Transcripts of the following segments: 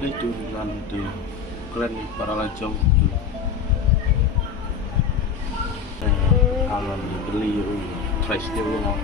itu dengan itu keren para lajong itu aman beli price nya ulang.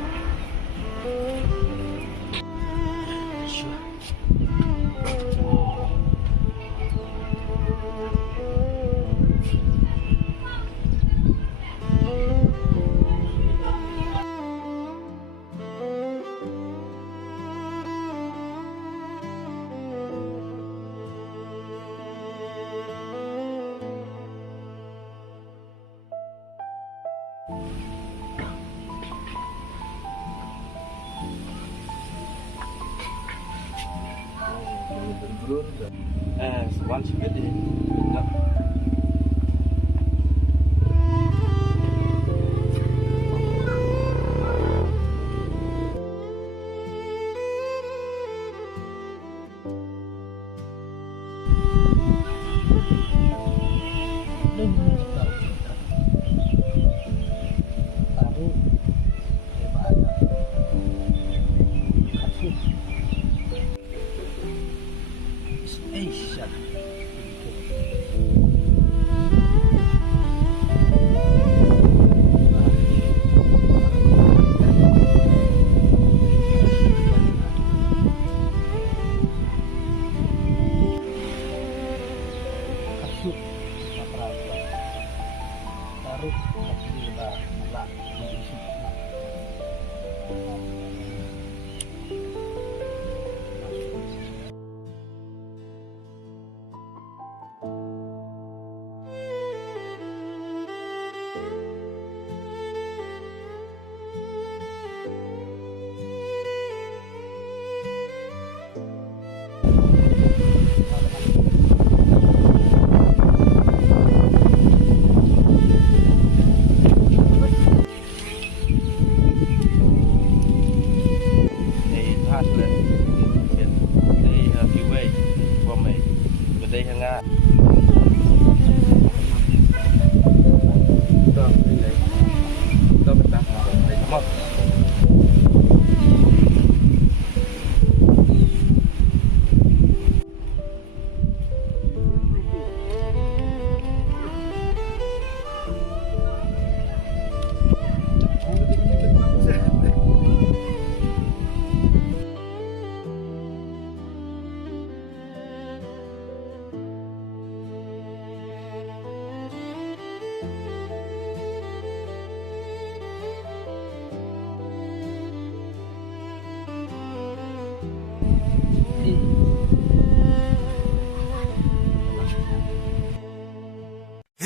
Sewan sedikit ini.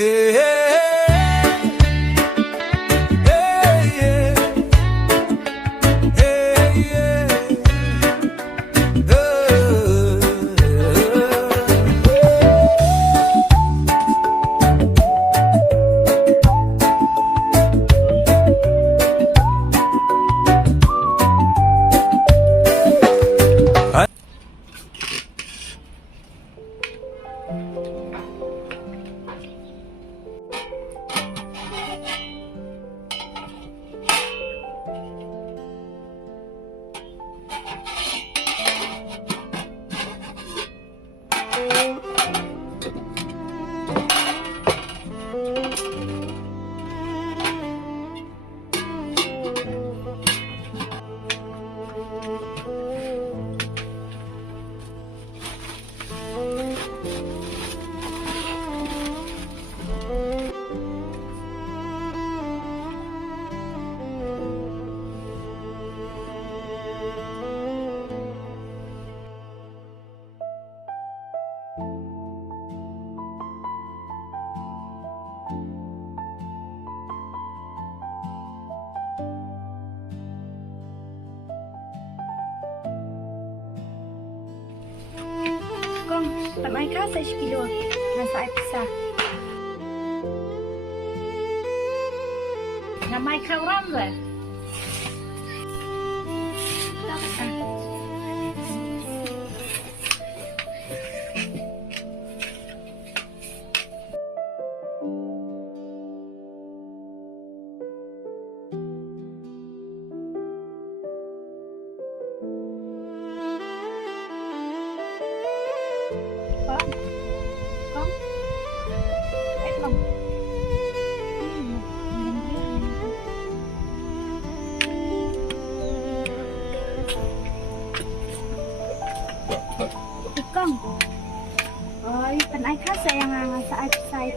Hey, hey, hey, hey, hey, Kong, tak main kah 1 kilo nasa ay pisa. Na may kauram ba? Dapat ah.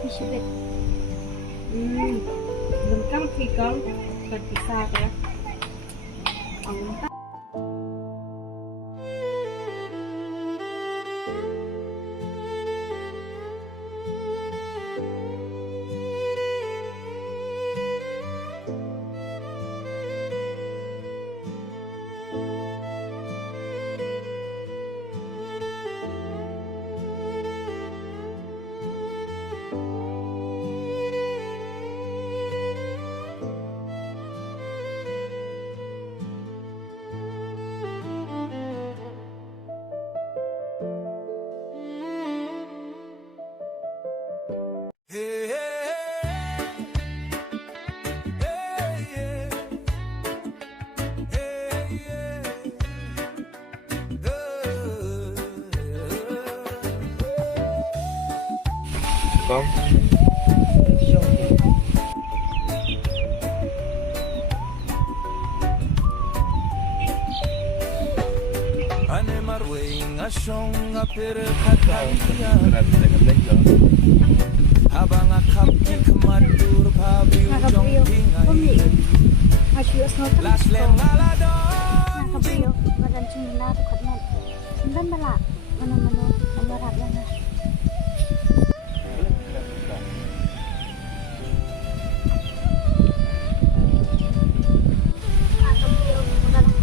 ที่ชีวิต Belum sih kang berpisah ya. Hey, hey, hey, hey, Kom. Ane marwing asyong apere katangya Berat dengan legal. habang akap di kemadur pabi ujong Nakabrio. tingay Pumili. Masyuas no las lem ngaladon Nakabrio. Madan cumila tu katman. Sundan bala. Mano-mano. Manyarat yan na. Nakabrio. Magalang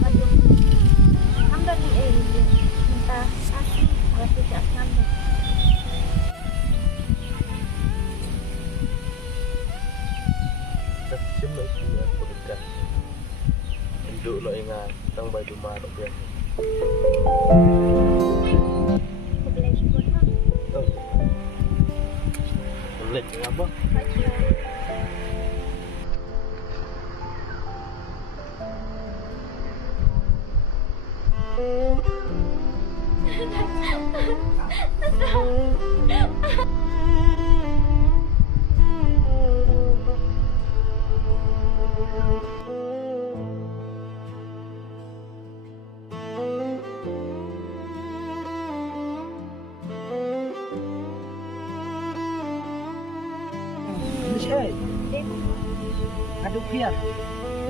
madung. Hanggang ni minta asli. Alas tidak nambah. Cuma dia berdekat. Duduk lo ingat tang baju marok dia. Aku boleh sebut lah. Oh. Boleh apa? Hey, aduh pian.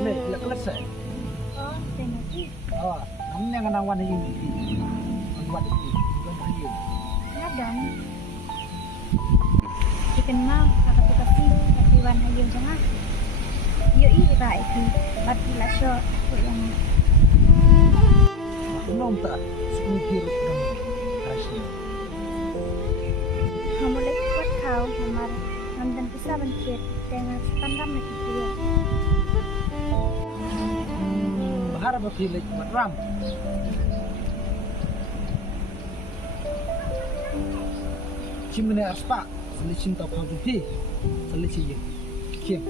Ini tidak selesai. Oh, tengok ni. Oh, namanya kan awan ini. Buat itu, buat ini. Kadang dikenal kakak tu kasih Iwan Hayim jangan. Yo iba itu bagi lasyo tu yang Belum tak sepuluh kasih. kamu lagi buat kau hamar namdan pisah bangkit dengan sepandam lagi dia. Bahar berkilik matram. Cimene aspa, selicin tau kau tupi, selicin je. Kiem.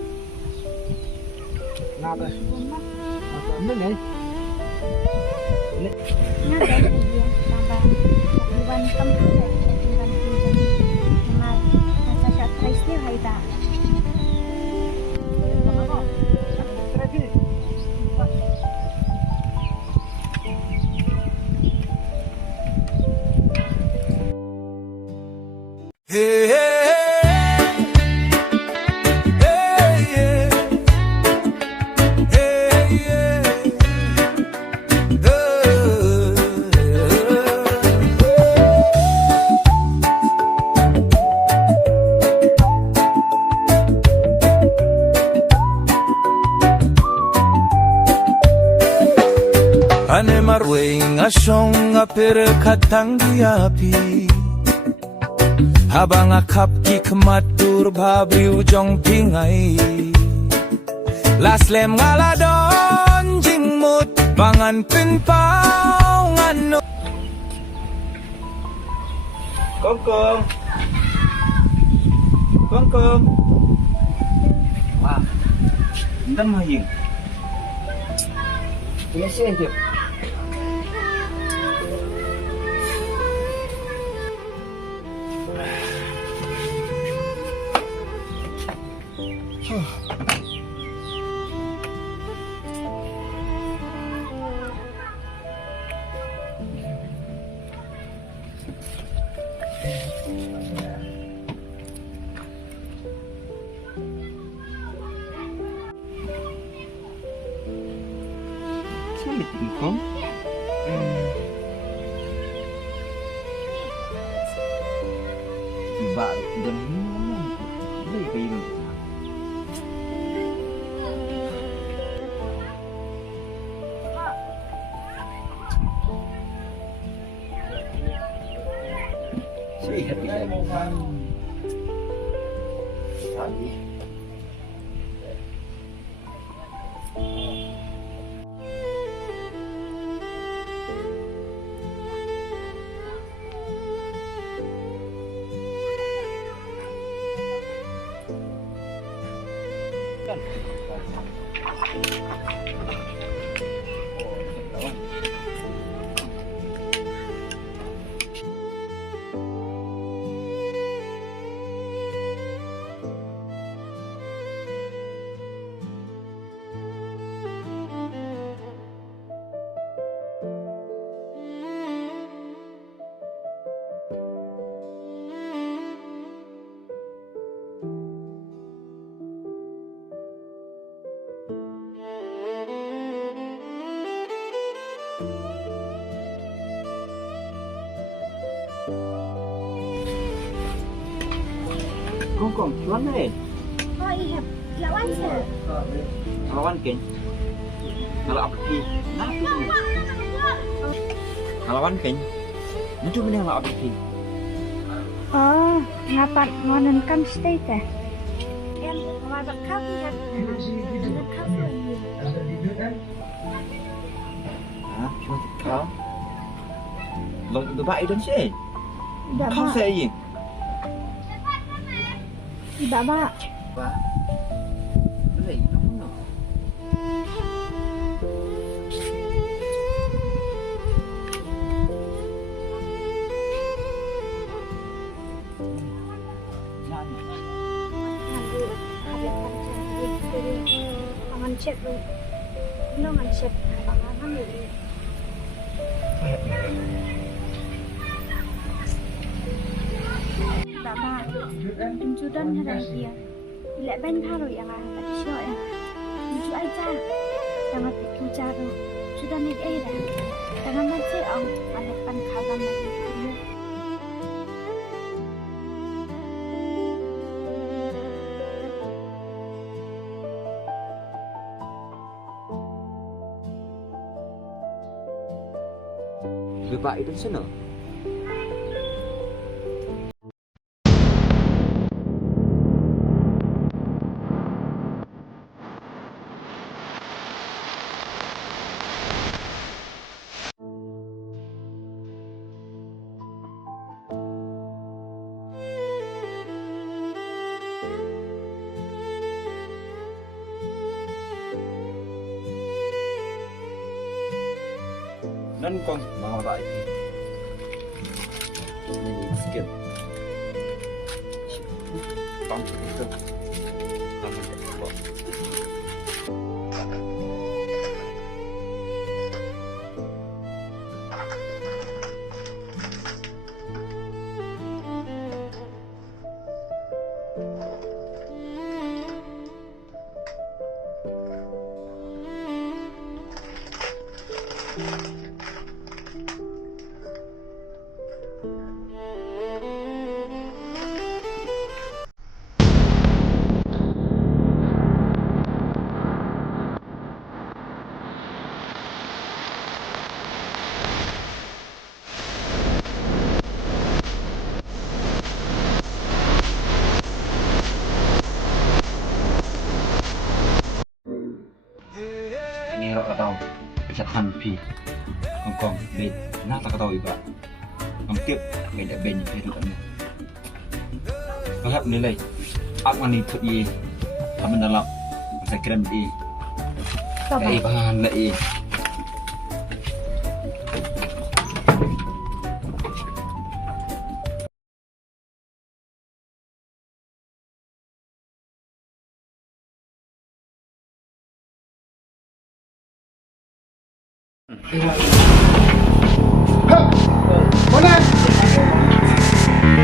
Nada, Rumah apa ni ni? nyada dia tambah Iwan tempat Iwan pinjam hamar rasa syak trace hai tak. Terakhir. hey, hey, hey, hey, ane marwing asyong apere katanggi api habang akap ki kematur babi ujong pingai las lem ngaladon jingmut bangan pinpau ngano Kongkong. Kongkong. Wah, Intan mahing. biasa je. Sulit kong. Baru dan boleh kayu. Sihat lagi. Kong, cuan deh. Oh iya, lawan sih. Lawan Ken. Kalau apa sih? Lawan Ken. Nanti mana yang apa sih? Oh, ngapa ngonen kam stay teh? Em masak kafe ya. Masak kafe ini. Hah, cuma kau. Lo itu baik dan sih. Kau Baba, saya. baba. Ba. Boleh mana? Pangan cek lu. Lu ngan cek panganan lu. Baba, tunjudan ada dia. Bila ben haru yang ada di show ya. Tuju aja. Jangan pikir jaru. Sudah nih ada. Jangan macam orang ada pan kalam lagi. Lebih baik dan sana. Dan kong mau baik. Ini sikit. Tong itu. Tong itu. Ini rok tahu. Pecat pi. Kong bed. Nah tak tahu iba. Ngtip beda ben itu kan. Bahap nilai. Aku ni tu ye. Aman dalam Instagram di. Kayak bahan lah ye. Mana?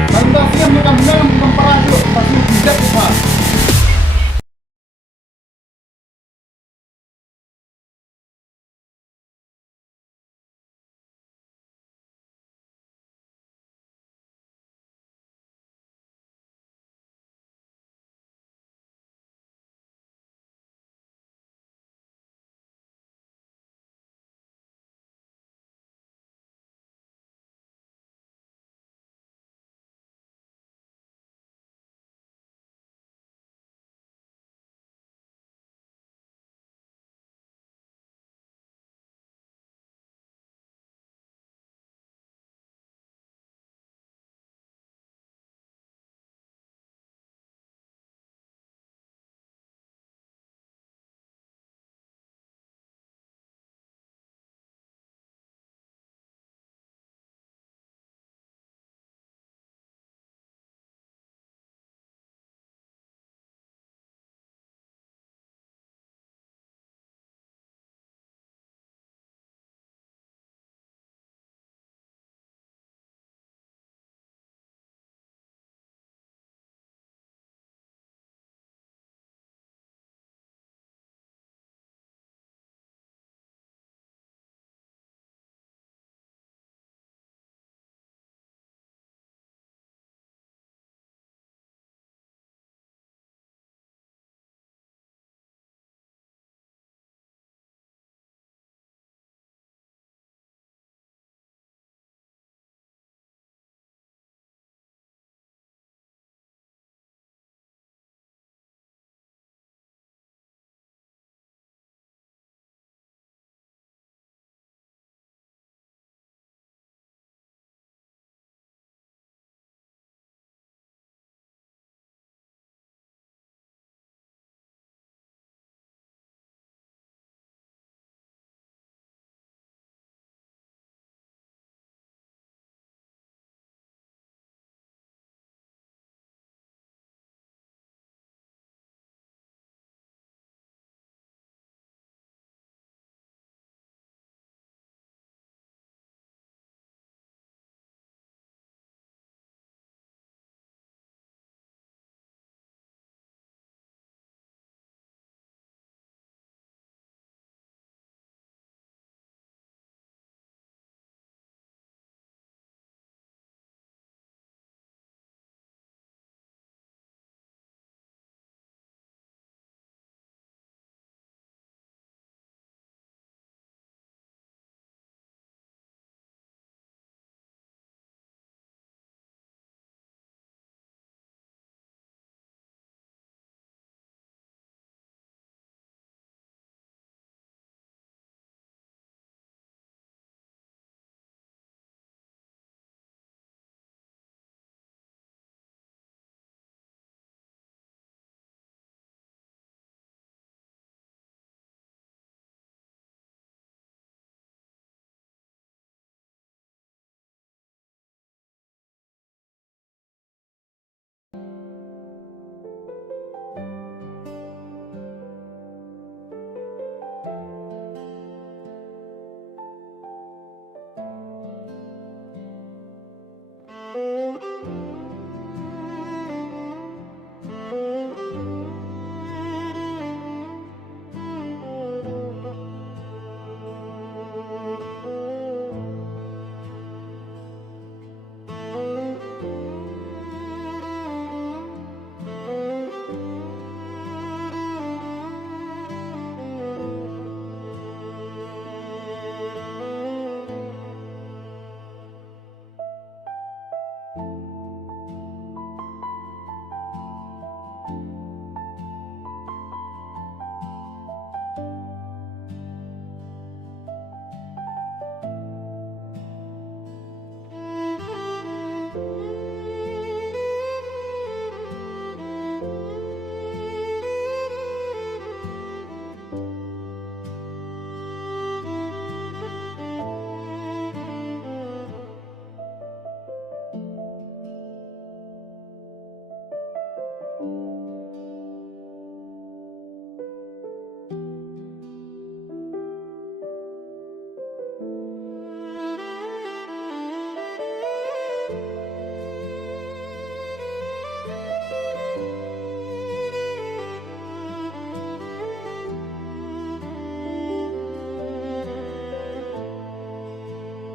Bangsa siam dengan menang memperaju pasti tidak